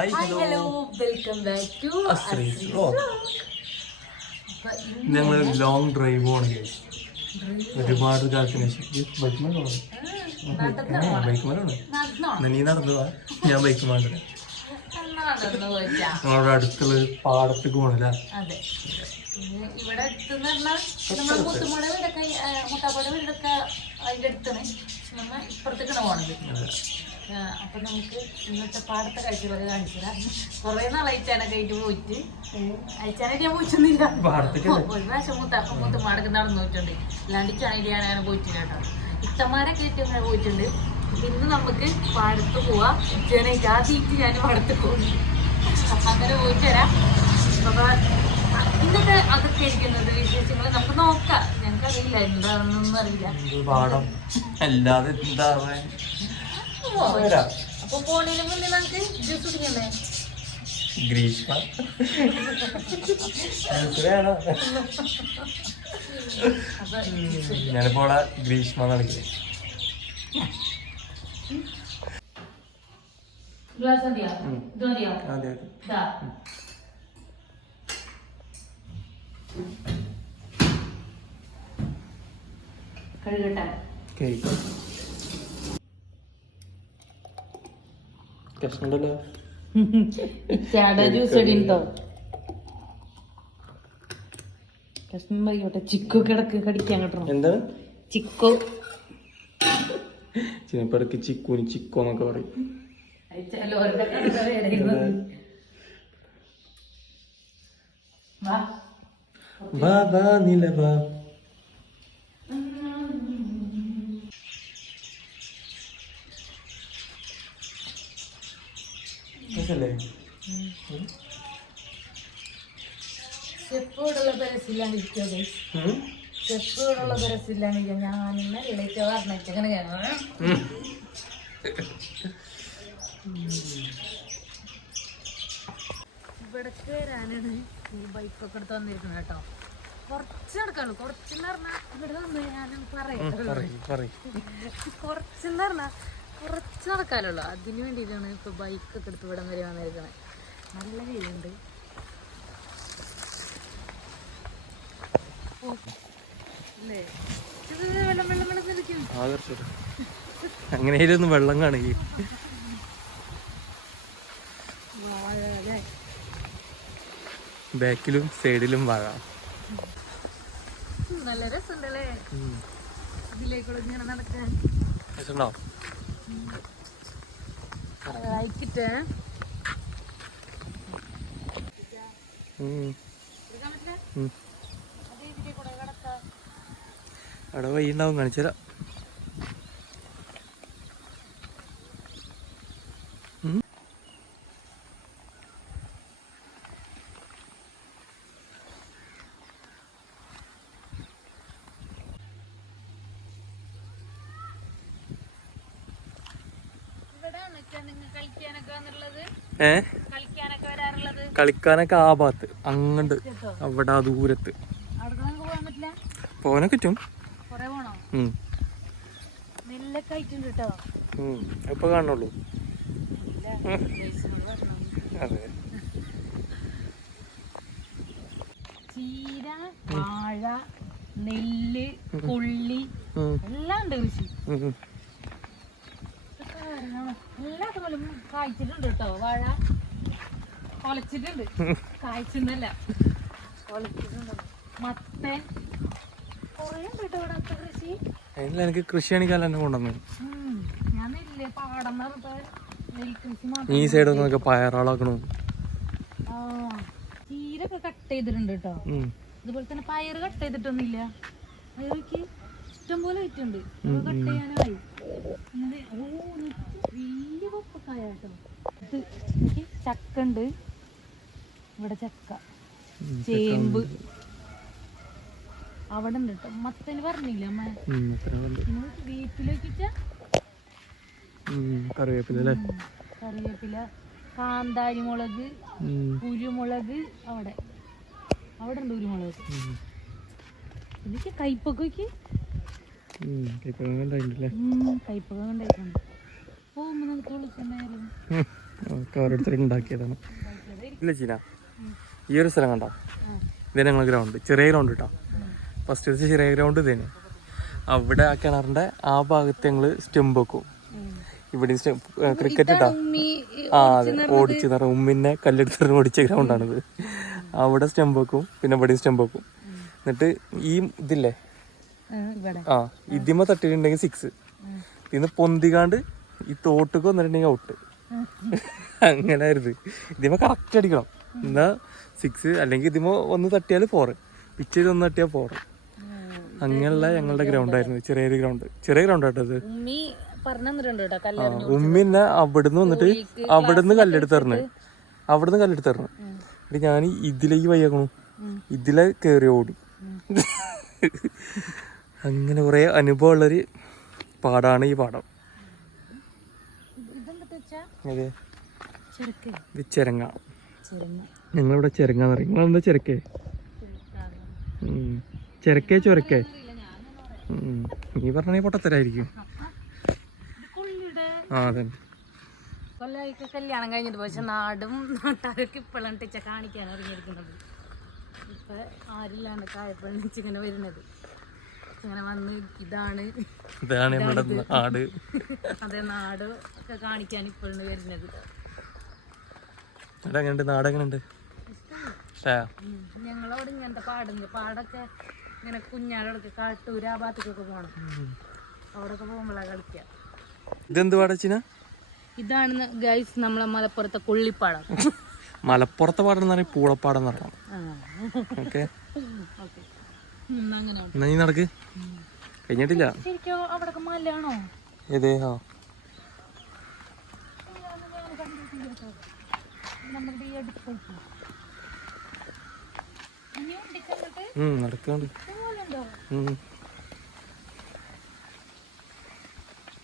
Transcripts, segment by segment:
Hi hello welcome back to. ഞങ്ങൾ long drive പോകണം. ഒരുപാട് കാലത്തിന് ശേഷം. ബൈക്കുമല്ലാണ് ബൈക്കുമല്ലാണ് നീ നടന്നു? വാ. ഞാൻ ബൈക്കുമാണ് നമ്മളവിടെ അടുത്തുള്ള ഒരു പാടത്തേക്ക് പോണില്ല ഇവിടെ അടുത്തെന്ന് പറഞ്ഞാൽ വീടൊക്കെ വീടൊക്കെ അടുത്താണ്. ഇപ്പുറത്തേക്കാണ് പോണത്. അപ്പൊ നമുക്ക് ഇന്നത്തെ പാടത്തെ കാഴ്ചകളൊക്കെ കാണിച്ചു കൊറേ നാളെ നാൾ അയച്ചാനൊക്കെ ആയിട്ട് പോയിട്ട്. അയച്ചാനായിട്ട് ഞാൻ പോയിട്ടൊന്നില്ല ഒരു പ്രാവശ്യം മൂത്ത മുത്തുമാടൊക്കെ നടന്നു പോയിട്ടുണ്ട്. അല്ലാണ്ട് ചാനയിൽ ഞാൻ അങ്ങനെ പോയിട്ടില്ല കേട്ടോ. ഇത്തമാരൊക്കെ ആയിട്ട് അങ്ങനെ പോയിട്ടുണ്ട്. ഇന്ന് നമുക്ക് പാടത്ത് പോവാം. ഉച്ചയാണെങ്കിൽ ആ തീറ്റ് ഞാൻ പാടത്ത് പോകും അങ്ങനെ പോയിട്ട് വരാം. അപ്പൊ ഇന്നത്തെ അതൊക്കെ ഇരിക്കുന്നത് വിശേഷങ്ങൾ നമുക്ക് നോക്കാം. ഞങ്ങൾക്ക് അറിയില്ല എന്താണെന്നൊന്നും അറിയില്ല. പാടം? അല്ലാതെ എന്താ വരാം അപ്പൊ പോണേന് മുന്നേ നമുക്ക് ജ്യൂസ് കുടിക്കണ്ടേ? ഗ്രീഷ്മ. ഞാനിപ്പോ ഗ്രീഷ്മ നടക്കില്ലേ ഗ്ലാസ് മതിയോ. ഇത് മതിയോ? അതെ ഇതാ. കഴുകട്ടെ? കേക്ക് പ്രശ്നമുണ്ടല്ലോ ചാട ജ്യൂസ് ചിക്കു കിടക്ക് കടിക്കാൻ കിട്ടണം എന്താണ്? ചിക്കു. ചിലപ്പോഴൊക്കെ ചിക്കൂന് ചിക്കോ എന്നൊക്കെ പറയും. വാ. വാ വാ. നിലവ അല്ലേ സ്റ്റെപ്പോടുള്ള പരസ്യമില്ലാണ്ടിരിക്കോ സ്റ്റെപ്പോടുള്ള പരസ്യമില്ലാണ്ടിരിക്കുക ഞാൻ ഇന്നലെ പറഞ്ഞങ്ങനെ ഇവിടക്ക് വരാനാണ് ഈ ബൈക്കൊക്കെ എടുത്ത് വന്നിരിക്കുന്നത് കേട്ടോ. കുറച്ച് നടക്കാനുള്ളൂ. കുറച്ചെന്ന് പറഞ്ഞാൽ ഇവിടെ വന്ന് ഞാൻ പറയും കുറച്ചെന്ന് പറഞ്ഞാൽ കുറച്ച് നടക്കാനുള്ളൂ. അതിന് വേണ്ടിയിട്ടാണ് ഇപ്പൊ ബൈക്കൊക്കെ എടുത്ത് ഇവിടം വരെ വന്നിരിക്കുന്നത് നല്ല വെയിലുണ്ട്. അങ്ങനെയൊന്നും വെള്ളം കാണുകയും. ബാക്കിലും സൈഡിലും വാഴ. നല്ല രസമുണ്ടല്ലേ? ഇതിലേക്കുള്ള ഇങ്ങനെ നടക്കാൻ. രസമുണ്ടോ? കിടക്കാം. അവിടെ വഴി ഉണ്ടാവും കാണിച്ചുതരാം. ഉം. ഏ? കളിക്കാനൊക്കെ ആ ഭാഗത്ത്. അങ്ങണ്ട് അവിടെ ആ ദൂരത്ത്. പോകാനൊക്കെ പറ്റും. എപ്പൊ കാണുള്ളൂ. അതെ. ചീര വാഴ നെല്ല് കൊള്ളി എല്ലാം ഉണ്ട് കൃഷി. വരണം. എല്ലാ കൊല്ലം കായ്ച്ചിട്ടുണ്ട് കേട്ടോ. വാഴ കൊലച്ചിട്ടുണ്ട്. കായ്ച്ചിട്ടല്ല കൊലച്ചിട്ടുണ്ട്. മത്തൻ. എനിക്ക് കൃഷി കാണിക്കാൻ തന്നെ കൊണ്ടുവന്നു. ഈ സൈഡ് ഒന്നൊക്കെ പയറാളാക്കണു. ചീരൊക്കെ കട്ട് ചെയ്തിട്ടുണ്ട് കേട്ടോ. ഇതുപോലെ തന്നെ പയറ് കട്ട് ചെയ്തിട്ടൊന്നുമില്ല. പയറൊക്കെ ഇഷ്ടംപോലെ വെച്ചിട്ടുണ്ട് കട്ട് ചെയ്യാനായി. ഓ പപ്പക്കായ കേട്ടോ ഇത് നോക്കി, ചക്ക. ഉണ്ട് ഇവിടെ ചക്ക ചേമ്പ്. അവിടെ ഉണ്ട് കേട്ടോ മത്തന് പറഞ്ഞില്ല അമ്മ? വീട്ടിലേക്ക് കറിവേപ്പില കറിവേപ്പില കാന്താരി മുളക്. കുരുമുളക് അവിടെ. അവിടെ ഉണ്ട് കുരുമുളക്. എനിക്ക് കയ്പൊക്കെ കയ്പൊക്കെ ഉണ്ടായിട്ടുണ്ട് ഒക്കെ ഓരോരുത്തരും ഉണ്ടാക്കിയതാണ്. ഇല്ല ചീന. ഈ ഒരു സ്ഥലം കണ്ടോ? ഇതേ ഞങ്ങൾ ഗ്രൗണ്ട് ചെറിയ ഗ്രൗണ്ട് കേട്ടോ ഫസ്റ്റ് ചെറിയ ഗ്രൗണ്ട് ഇതേനെ. അവിടെ ആ കിണറിന്റെ ആ ഭാഗത്ത് ഞങ്ങൾ സ്റ്റെമ്പ് വെക്കും. ഇവിടെ ക്രിക്കറ്റ് ഇട്ടാ ആ അതെ. ഓടിച്ച് നിറ ഉമ്മിനെ കല്ലെടുത്തിട്ട് ഓടിച്ച ഗ്രൗണ്ടാണിത് അവിടെ സ്റ്റെമ്പ് വെക്കും പിന്നെ ഇവിടെ സ്റ്റെമ്പ് വെക്കും. എന്നിട്ട് ഈ ഇതില്ലേ? ആ ഇതിമ തട്ടിയിട്ടുണ്ടെങ്കിൽ സിക്സ് ഇന്ന് പൊന്തികാണ്ട് ഈ തോട്ടുക്ക് വന്നിട്ടുണ്ടെങ്കിൽ ഔട്ട് അങ്ങനെ ആയിരുന്നു ഇതിമ കറക്റ്റ് അടിക്കണം. എന്നാ സിക്സ് അല്ലെങ്കിൽ ഇതിമ ഒന്ന് തട്ടിയാൽ ഫോറ് പിച്ച് ഒന്ന് തട്ടിയാൽ ഫോറ് അങ്ങനെയുള്ള ഞങ്ങളുടെ ഗ്രൗണ്ട് ആയിരുന്നു. ചെറിയൊരു ഗ്രൗണ്ട് ചെറിയ ഗ്രൗണ്ട് ഉമ്മി കേട്ടോ കല്ലെറിഞ്ഞു ഉമ്മിന്നെ അവിടുന്ന് വന്നിട്ട് അവിടുന്ന് കല്ലെടുത്തറിഞ്ഞ് അവിടുന്ന് കല്ലെടുത്തറിഞ്ഞു എന്നിട്ട് ഞാൻ ഇതിലേക്ക് വയ്യാക്കണു ഇതിലെ കയറി ഓടി. അങ്ങനെ കുറെ അനുഭവമുള്ളൊരു പാടാണ് ഈ പാടം. ചെറുക്ക്. ഇത് ചെരങ്ങ. ഞങ്ങളിവിടെ ചെരങ്ങ എന്ന് പറയും. നിങ്ങളെന്താ ചെരക്കേ? ചിരക്കേ ചെരക്കേ? നീ പറഞ്ഞ പൊട്ടത്തരായിരിക്കും. ആ അതെ. കൊല്ലായിക്ക് കല്യാണം കഴിഞ്ഞിട്ട് പക്ഷെ നാടും നാട്ടുകാരൊക്കെ ഇപ്പോഴാണ് ടീച്ച കാണിക്കാൻ ഇറങ്ങിയിരിക്കുന്നത്. ഇപ്പൊ ആരില്ലാണ്ട് കായപ്പോഴും ഇങ്ങനെ വരുന്നത്. ഇങ്ങനെ വന്ന് ഇതാണ്. ഇതാണ് നമ്മുടെ നാട്. അതെ നാട് ഒക്കെ കാണിക്കാൻ ഇപ്പോഴാണ് വരുന്നത്. എങ്ങനെയുണ്ട്? നാട് എങ്ങനെയുണ്ട്. ഞങ്ങളവിടെ ഇങ്ങനത്തെ പാടുണ്ട്. പാടൊക്കെ ഇങ്ങനെ കുഞ്ഞാടൊക്കെ കാട്ടൂര് ആ ഭാഗത്തേക്കൊക്കെ പോകണം അവിടെയൊക്കെ പോകുമ്പോഴാണ് കളിക്കുക ഇതെന്ത് പാടച്ചിന ഇതാണ് ഗൈസ് നമ്മളെ മലപ്പുറത്തെ കൊള്ളിപ്പാടം. മലപ്പുറത്തെ പാടം എന്ന് പറയുമ്പോൾ പൂളപ്പാടം എന്ന് പറയാം ഓക്കെ. ഓക്കെ. എന്നാ നീ നടക്ക്. കഴിഞ്ഞിട്ടില്ല. ഏതേ? ആ. നടക്കാണ്ട്.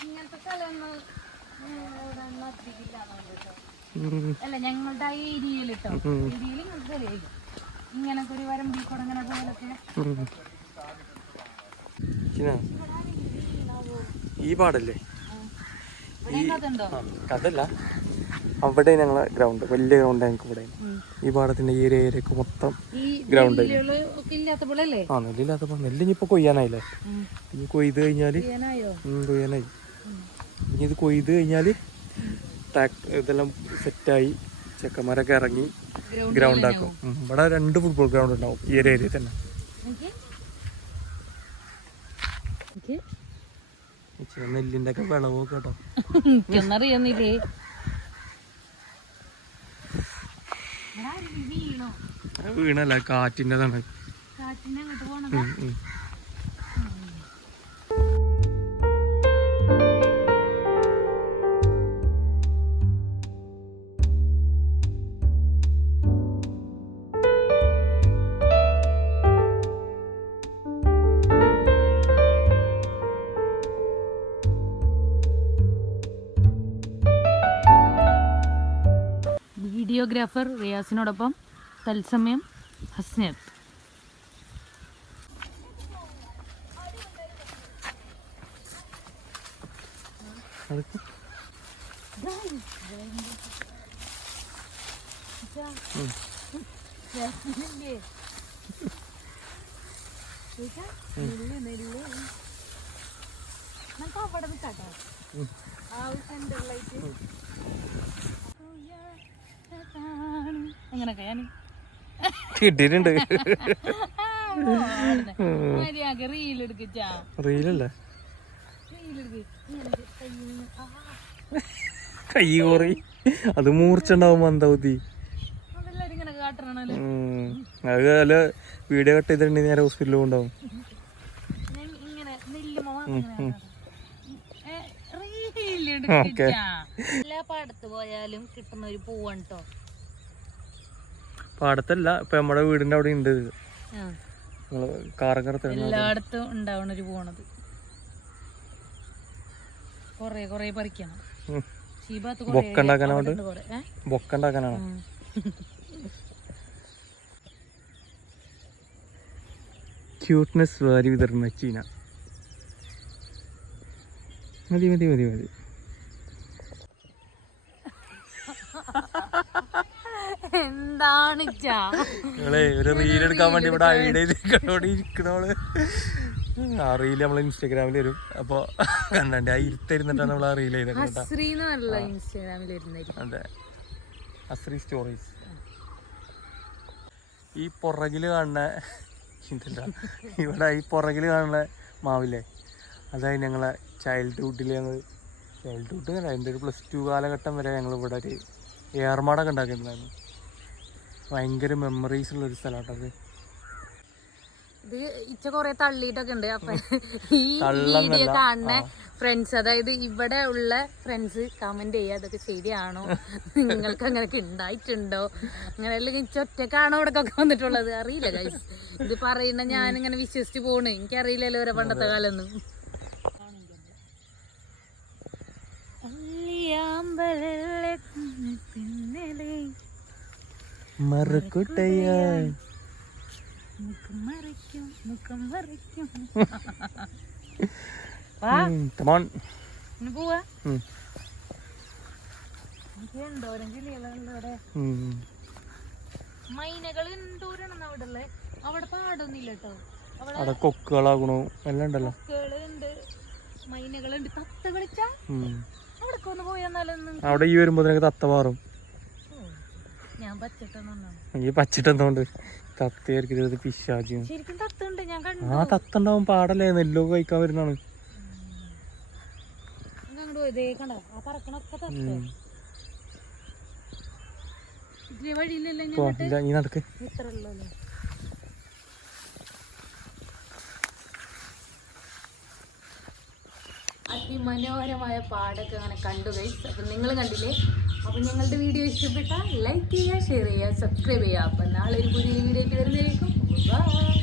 ഇങ്ങനത്തെ അല്ല ഞങ്ങളുടെ ഏരിയയിലിട്ടോ ഏരിയയിൽ കേട്ടോ. ഏരിയയിൽ പോലൊക്കെ. ഈ പാടല്ലേ? കഥല്ല അവിടെ ഞങ്ങളെ ഗ്രൗണ്ട് വലിയ ഗ്രൗണ്ട് ഞങ്ങൾക്ക് ഇവിടെ. ഈ പാടത്തിന്റെ ഈ ഏരിയക്ക് മൊത്തം ഗ്രൗണ്ട് ആ നെല്ലില്ലാത്തപ്പോ നെല്ല് ഇനിയിപ്പോ കൊയ്യാനായില്ലേ? ഇനി കൊയ്ത് കഴിഞ്ഞാൽ കൊയ്യാനായി? ഇനി ഇത് കൊയ്ത് കഴിഞ്ഞാൽ ഇതെല്ലാം സെറ്റായി ചെക്കന്മാരൊക്കെ ഇറങ്ങി ഗ്രൗണ്ട് ആക്കും ഇവിടെ രണ്ട് ഫുട്ബോൾ ഗ്രൗണ്ട് ഉണ്ടാവും ഈ ഒരു ഏരിയയിൽ തന്നെ. നെല്ലിന്റെ ഒക്കെ വിളവോ കേട്ടോ. അത് വീണല്ല കാറ്റിന്റെതാണ് കാറ്റിന്റെ അങ്ങോട്ട് പോണത്? വീഡിയോഗ്രാഫർ റിയാസിനോടൊപ്പം തത്സമയം ഹസ്നത്ത് അതൊക്കെ അവിടെ നിൽക്കാട്ടോ ആ ഒരു ഞാൻ കിട്ടിയിട്ടുണ്ട്. റീലല്ലേ കയ്യിന്ന്. കൈ കോറി. അത് മൂർച്ചുണ്ടാവും മന്ദവതി. അത് അല്ല വീഡിയോ കട്ട് ചെയ്തിട്ടുണ്ടെങ്കിൽ നേരെ ഹോസ്പിറ്റലിൽ കൊണ്ടാവും എല്ലാ പാടത്ത് പോയാലും കിട്ടുന്ന ഒരു പൂവാണ് കേട്ടോ പാടത്തല്ല ഇപ്പൊ നമ്മുടെ വീടിന്റെ അവിടെ ഉണ്ട് ഇത്. നമ്മൾ എല്ലായിടത്തും ഉണ്ടാവണ ഒരു കൊറേ കൊറേ പറിക്കണം. ക്യൂട്ട്നെസ് വാരി ചീന. മതി മതി മതി മതി എന്താണ് ഇച്ചാ? നിങ്ങളെ ഒരു റീൽ എടുക്കാൻ വേണ്ടി ഇവിടെ ഐഡിയ ചെയ്തോടെ ഇരിക്കണോൾ ആ റീൽ നമ്മൾ ഇൻസ്റ്റാഗ്രാമിൽ വരും. അപ്പൊ കണ്ടേ ആ ഇരുത്തിരുന്നിട്ടാണ് നമ്മൾ ആ റീൽ ചെയ്തത് അതെ. അശ്രീ സ്റ്റോറീസ് ഈ പുറകിൽ കാണുന്ന ഇതല്ല ഇവിടെ ഈ പുറകിൽ കാണുന്ന മാവില്ലേ? അതായത് ഞങ്ങളെ ചൈൽഡ്ഹുഡിൽ ഞങ്ങൾ ചൈൽഡ്ഹുഡ് എന്റെ ഒരു പ്ലസ് ടു കാലഘട്ടം വരെ ഞങ്ങൾ ഇവിടെ ഒരു ഏർമാടൊക്കെ ഉണ്ടാക്കിയിട്ടുണ്ടായിരുന്നു. ഭയങ്കര മെമ്മറീസ് ഉള്ള ഒരു സ്ഥലമാണ് അത്. ഇത് ഇച്ച കൊറേ തള്ളിയിട്ടൊക്കെ ഉണ്ട്. അപ്പൊ ഈ വീഡിയോ കാണുന്ന ഫ്രണ്ട്സ് അതായത് ഇവിടെ ഉള്ള ഫ്രണ്ട്സ് കമന്റ് ചെയ്യുക അതൊക്കെ ശരിയാണോ? നിങ്ങൾക്ക് അങ്ങനെയൊക്കെ ഉണ്ടായിട്ടുണ്ടോ? അങ്ങനെ അല്ലെങ്കിൽ ഇച്ച ഒറ്റക്കാണോ ഇവിടെ ഒക്കെ വന്നിട്ടുള്ളത്? അറിയില്ല ഗൈസ് ഇത് പറയുന്ന ഞാനിങ്ങനെ വിശ്വസിച്ച് പോണ്. എനിക്കറിയില്ലല്ലോ ഓരോ പണ്ടത്തെ കാലൊന്നും. മറുക്കുട്ടയ്യ. അവിടെ അവിടെ പാടൊന്നുമില്ല കേട്ടോ. അവിടെ അവിടെ കൊക്കുകളാകണു. എല്ലാം ഉണ്ടല്ലോ. മൈനകളുണ്ട്. തത്ത കളിച്ചാ അവിടെ പോയെന്നാലൊന്നും അവിടെ ഈ വരുമ്പോ തത്ത മാറും. ഈ പച്ചിട്ടെന്തോണ്ട്? തത്തയായിരിക്കും ഇത് പിശാചിയും ആ തത്ത ഉണ്ടാവും പാടല്ലേ നെല്ലോ കഴിക്കാൻ വരുന്നതാണ്. നടക്ക്. അതിമനോഹരമായ പാടൊക്കെ അങ്ങനെ കണ്ടു ഗൈസ് അപ്പം നിങ്ങൾ കണ്ടില്ലേ? അപ്പം ഞങ്ങളുടെ വീഡിയോ ഇഷ്ടപ്പെട്ടാൽ ലൈക്ക് ചെയ്യുക ഷെയർ ചെയ്യുക സബ്സ്ക്രൈബ് ചെയ്യുക. അപ്പം നാളെ ഒരു പുതിയ വീഡിയോ ആയിട്ട് വരുന്നതായിരിക്കും. ബൈ